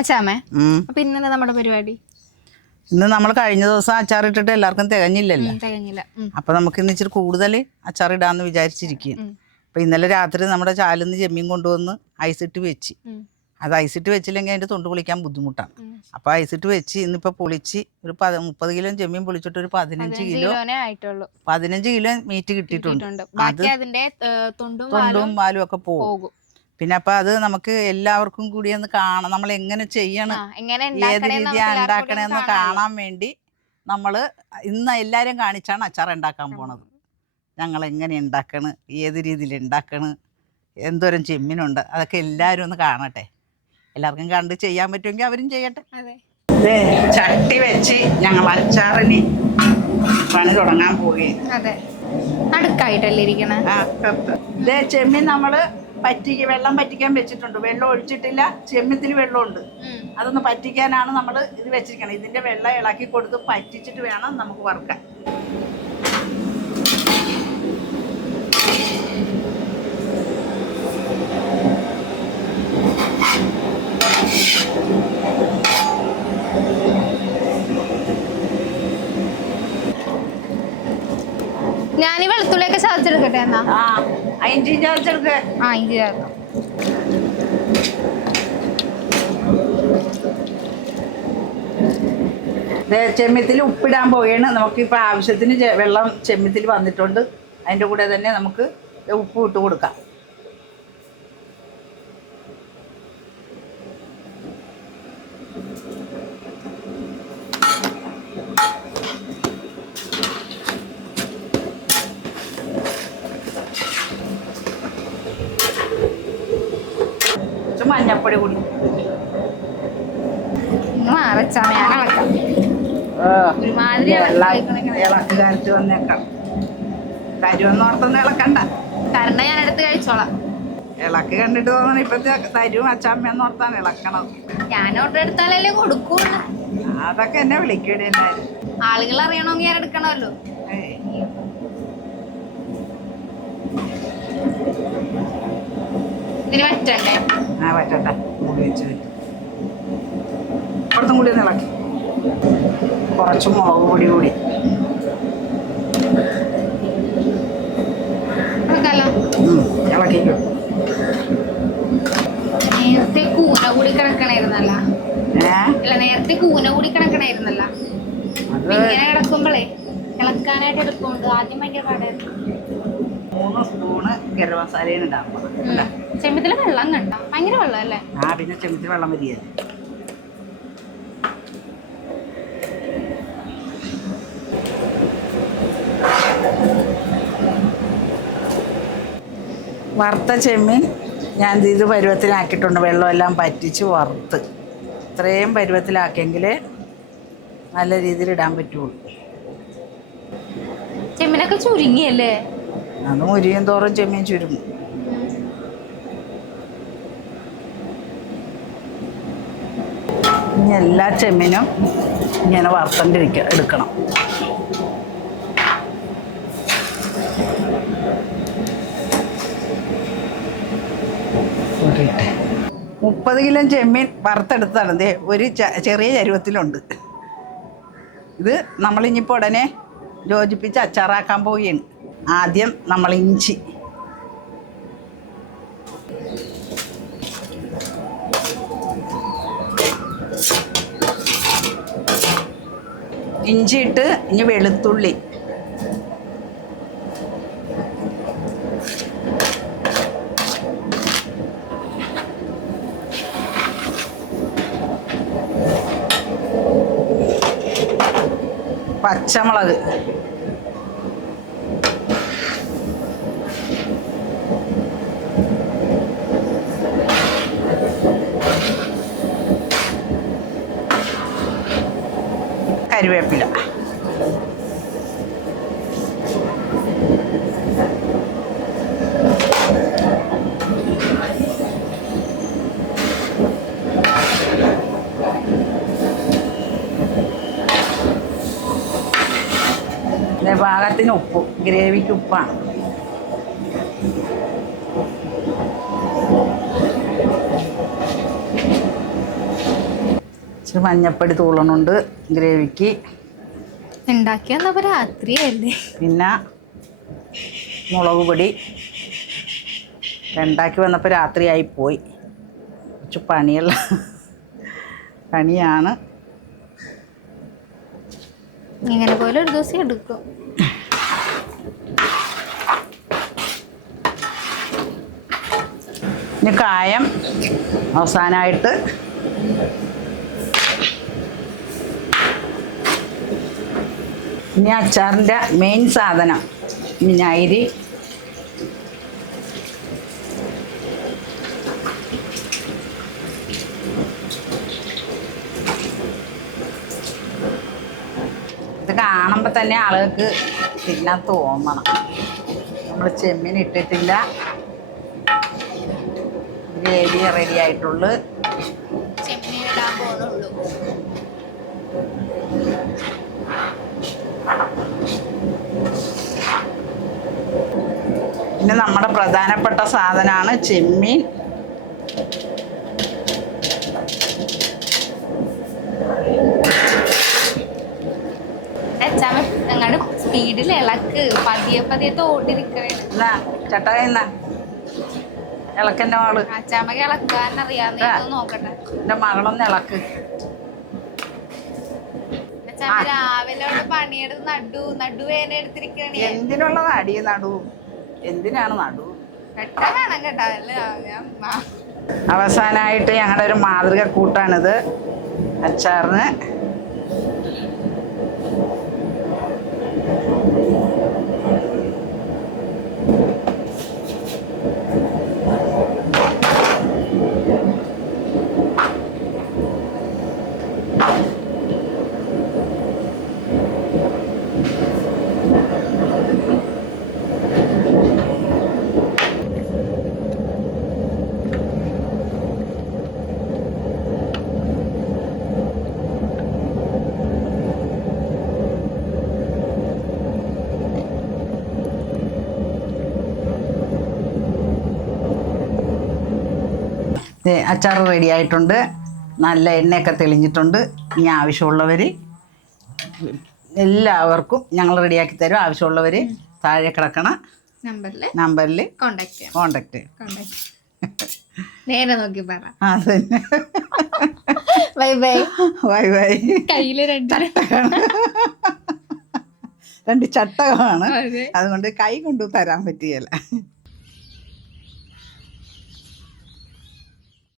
അച്ചാമ്മേ ഉം. അപ്പൊ ഇന്നലെ നമ്മുടെ പരിപാടി? ഇന്ന് നമ്മൾ കഴിഞ്ഞ ദിവസം അച്ചാർ ഇട്ടിട്ട് എല്ലാവർക്കും തികഞ്ഞില്ലല്ലോ? തികഞ്ഞില്ല. അപ്പൊ നമുക്ക് ഇന്ന് ഇച്ചിരി കൂടുതൽ അച്ചാറിടാന്ന് വിചാരിച്ചിരിക്കും ഉം. അപ്പൊ ഇന്നലെ രാത്രി നമ്മുടെ ചാലിന്ന് ചെമ്മീൻ കൊണ്ടുവന്ന് ഐസിട്ട് വെച്ച്. അത് ഐസിട്ട് വെച്ചില്ലെങ്കിൽ അതിന്റെ തൊണ്ട് പൊളിക്കാൻ ബുദ്ധിമുട്ടാണ്. അപ്പൊ ഐസിട്ട് വെച്ച് ഇന്നിപ്പോ പൊളിച്ച് ഒരു പത മുപ്പത് കിലോ ചെമ്മീൻ പൊളിച്ചിട്ട് ഒരു പതിനഞ്ച് കിലോ പതിനഞ്ച് കിലോ മീറ്റ് കിട്ടിയിട്ടുണ്ട്. അത് തൊണ്ടും പാലും ഒക്കെ പോകും. പിന്നെ അപ്പൊ അത് നമുക്ക് എല്ലാവർക്കും കൂടി ഒന്ന് കാണാം നമ്മൾ എങ്ങനെ ചെയ്യണം എങ്ങനെ ഏത് രീതിയാണ് ഉണ്ടാക്കണേന്ന് കാണാൻ വേണ്ടി നമ്മൾ ഇന്ന് എല്ലാരും കാണിച്ചാണ് അച്ചാർ ഉണ്ടാക്കാൻ പോണത്. ഞങ്ങൾ എങ്ങനെ ഉണ്ടാക്കണ് ഏത് രീതിയിൽ ഉണ്ടാക്കണ് എന്തോരം ചെമ്മിനുണ്ട് അതൊക്കെ എല്ലാവരും ഒന്ന് കാണട്ടെ. എല്ലാവർക്കും കണ്ട് ചെയ്യാൻ പറ്റുമെങ്കിൽ അവരും ചെയ്യട്ടെ. ചട്ടി വെച്ച് ഞങ്ങൾ അച്ചാറിന് പണി തുടങ്ങാൻ പോവുകയും അതെ. ഇരിക്കണേ? ചെമ്മീൻ നമ്മൾ പറ്റിക്ക് വെള്ളം പറ്റിക്കാൻ വെച്ചിട്ടുണ്ട്. വെള്ളം ഒഴിച്ചിട്ടില്ല ചെമ്മത്തിൽ വെള്ളമുണ്ട്. അതൊന്ന് പറ്റിക്കാനാണ് നമ്മൾ ഇത് വെച്ചിരിക്കുന്നത് ഇതിന്റെ വെള്ളം ഇളക്കി കൊടുത്ത് പറ്റിച്ചിട്ട് വേണം നമുക്ക് വറുക്കാൻ. ഈ വെളുത്തുള്ളിയൊക്കെ ചതച്ചെടുക്കട്ടെ എന്നാ? ആ ചതച്ചെടുക്ക്. ആ ഇഞ്ചി ചേർക്കാം. ചെമ്മത്തിൽ ഉപ്പിടാൻ പോവുകയാണ്. നമുക്കിപ്പോൾ ആവശ്യത്തിന് വെള്ളം ചെമ്മത്തിൽ വന്നിട്ടുണ്ട്. അതിന്റെ കൂടെ തന്നെ നമുക്ക് ഉപ്പ് ഇട്ട് കൊടുക്കാം കുറച്ച് മഞ്ഞപ്പൊടി കൂടി. മാറച്ചാമ ഞാൻ അളക്കാം. ഒരുമാതിരി വന്നേക്കാം. തരുമെന്ന് ഓർത്തൊന്നും ഇളക്കണ്ട. കരണ്ട ഞാൻ എടുത്ത് കഴിച്ചോളാം. ഇളക്ക് കണ്ടിട്ട് തോന്നണം ഇപ്പത്തെ തരും അച്ചാമ്മയെന്ന് ഓർത്താണ് ഇളക്കണം ഞാൻ ഓർഡർ എടുത്താലല്ലേ കൊടുക്കുള്ളൂ. അതൊക്കെ എന്നെ വിളിക്കൂടെ ആളുകൾ അറിയണമെങ്കിൽ ഞാൻ എടുക്കണമല്ലോ. ഇതിന് പറ്റണ്ടേ? ആ പറ്റട്ടെ മൂടി വെച്ച് അപ്പുറത്തും കൂടി ഒന്ന് ഇളക്കി. കുറച്ച് മുളക് പൊടി കൂടി. ഇളക്കിക്കോ. നേരത്തെ കൂന കൂടി കിടക്കണായിരുന്നല്ല. അല്ല നേരത്തെ കൂന കൂടി കിടക്കണായിരുന്നല്ല. അത് ഇങ്ങനെ കിടക്കുമ്പോഴേ ഇളക്കാനായിട്ട് എടുക്കുന്നുണ്ട്. ആദ്യം ഭയങ്കര പാടായിരുന്നു. മൂന്ന് സ്പൂണ് ഗരം മസാലയാണ് ഉണ്ടാക്കുന്നത് ചെമ്പത്തിൽ വെള്ളം കണ്ട ഭയങ്കര വെള്ളം അല്ലേ ആ പിന്നെ ചെമ്മീത്തിൽ വെള്ളം മതിയല്ലേ വറുത്ത ചെമ്മീൻ ഞാൻ ഇത് പരുവത്തിലാക്കിയിട്ടുണ്ട്. വെള്ളമെല്ലാം പറ്റിച്ച് വറുത്ത്. ഇത്രയും പരുവത്തിലാക്കിയെങ്കിൽ നല്ല രീതിയിൽ ഇടാൻ പറ്റുള്ളൂ. ചെമ്മീനൊക്കെ ചുരുങ്ങിയല്ലേ? അത് മുരിയും തോറും ചെമ്മീൻ ചുരുങ്ങും. ഇനി എല്ലാ ചെമ്മീനും ഇങ്ങനെ വറുത്തണ്ടിരിക്ക എടുക്കണം. മുപ്പത് കിലോ ചെമ്മീൻ വറുത്തെടുത്തതാണ്. ദേ ഒരു ചെറിയ ചരുവത്തിലുണ്ട്. ഇത് നമ്മളിനിപ്പോൾ ഉടനെ യോജിപ്പിച്ച് അച്ചാറാക്കാൻ പോവുകയാണ്. ആദ്യം നമ്മൾ ഇഞ്ചി. ഇഞ്ചി ഇട്ട് ഇനി വെളുത്തുള്ളി. പച്ചമുളക്. കരുവേപ്പില പാകത്തിന് ഉപ്പ് ഗ്രേവിക്ക് ഉപ്പാണ്. ഇച്ചിരി മഞ്ഞപ്പൊടി തൂളണുണ്ട് ഗ്രേവിക്ക്. രാത്രിയല്ലേ? പിന്നെ മുളക് പൊടി. ഉണ്ടാക്കി വന്നപ്പോൾ രാത്രിയായി പോയി. കുറച്ച് പണിയല്ല. പണിയാണ്. ഇങ്ങനെ പോലെ ഒരു ദിവസം എടുക്കും. ഇനി കായം അവസാനമായിട്ട് ഇനി അച്ചാറിന്റെ മെയിൻ സാധനം വിനാഗിരി ഇത് കാണുമ്പോൾ തന്നെ ആളുകൾക്ക് തിന്നാൻ തോന്നണം. നമ്മൾ ചെമ്മീൻ ഇട്ടിട്ടില്ല. ഗ്രേവി റെഡി ആയിട്ടുള്ളു. ചെമ്മീൻ ഇടാൻ പോകുന്നുള്ളൂ പിന്നെ നമ്മുടെ പ്രധാനപ്പെട്ട സാധനമാണ് ചെമ്മീൻ. അച്ഛാമ്മ ഞങ്ങളുടെ സ്പീഡിൽ ഇളക്ക്. പതിയെ പതിയെ തോട്ടിരിക്കണേ എന്നാ ഇളക്കാൻ അറിയാന്ന് നോക്കട്ടെ. മകളൊന്ന് ഇളക്ക്. രാവിലെ പണിയെടുത്ത് നടു നടുവേന എടുത്തിരിക്കണേ എന്തിനുള്ളതാ നടി നടു? എന്തിനാണ് നടു? അവസാനായിട്ട് വേണം കേട്ടോ. അല്ല? ഞാൻ അവസാനമായിട്ട് ഞങ്ങളുടെ ഒരു മാതൃക കൂട്ടാണിത്. അച്ചാറിന് അച്ചാർ റെഡി ആയിട്ടുണ്ട്. നല്ല എണ്ണയൊക്കെ തെളിഞ്ഞിട്ടുണ്ട്. ഇനി ആവശ്യമുള്ളവർ എല്ലാവർക്കും ഞങ്ങൾ റെഡിയാക്കി തരും. ആവശ്യമുള്ളവർ താഴെ കിടക്കണ നമ്പറിൽ നമ്പറിൽ കോണ്ടാക്ട് നേരെ നോക്കി പറ. അത് തന്നെ ബൈ ബൈ. Bye bye. കയ്യിൽ രണ്ട് രണ്ട് ചട്ടകമാണ്. അതുകൊണ്ട് കൈ കൊണ്ടു തരാൻ പറ്റിയല്ല.